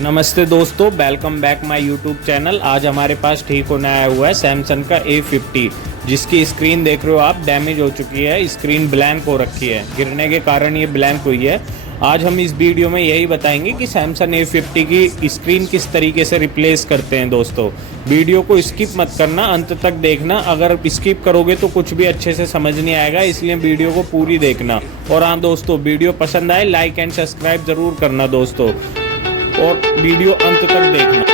नमस्ते दोस्तों, welcome back my YouTube channel. आज हमारे पास ठीक होने आया हुआ है सैमसंग का A50, जिसकी स्क्रीन देख रहे हो आप डैमेज हो चुकी है। स्क्रीन ब्लैंक हो रखी है, गिरने के कारण ये ब्लैंक हुई है। आज हम इस वीडियो में यही बताएंगे कि सैमसंग A50 की स्क्रीन किस तरीके से रिप्लेस करते हैं। दोस्तों, वीडियो को स्किप मत करना, अंत तक देखना। अगर स्किप करोगे तो कुछ भी अच्छे से समझ नहीं आएगा, इसलिए वीडियो को पूरी देखना। और हाँ दोस्तों, वीडियो पसंद आए लाइक एंड सब्सक्राइब जरूर करना दोस्तों, और वीडियो अंत तक देखना।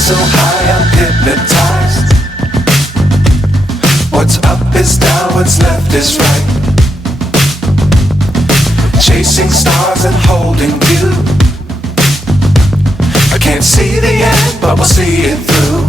So high, I'm hypnotized. What's up is down, what's left is right. Chasing stars and holding you. I can't see the end, but we'll see it through.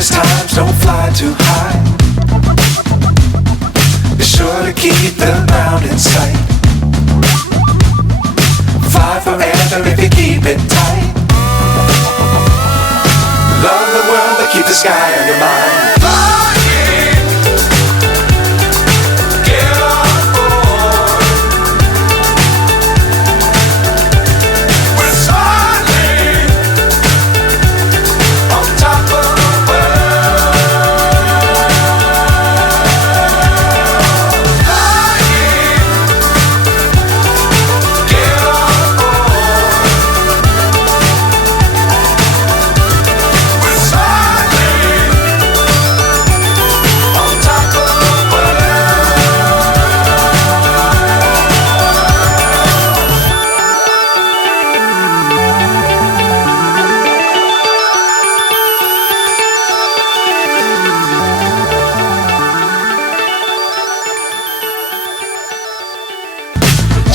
Times don't fly too high. Be sure to keep the ground in sight. Fly forever if you keep it tight. Love the world, but keep the sky on your mind.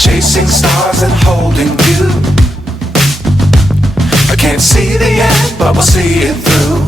Chasing stars and holding you. I can't see the end, but we'll see it through.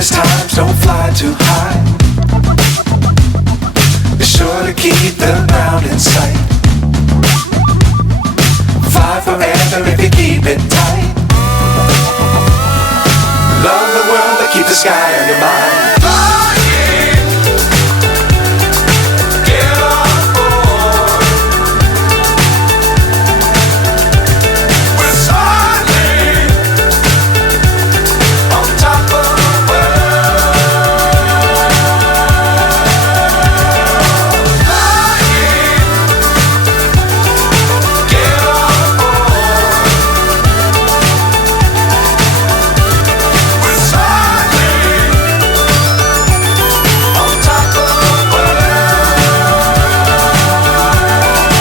Times don't fly too high. Be sure to keep the ground in sight. Fly forever if you keep it tight. Love the world, but keep the sky on your mind.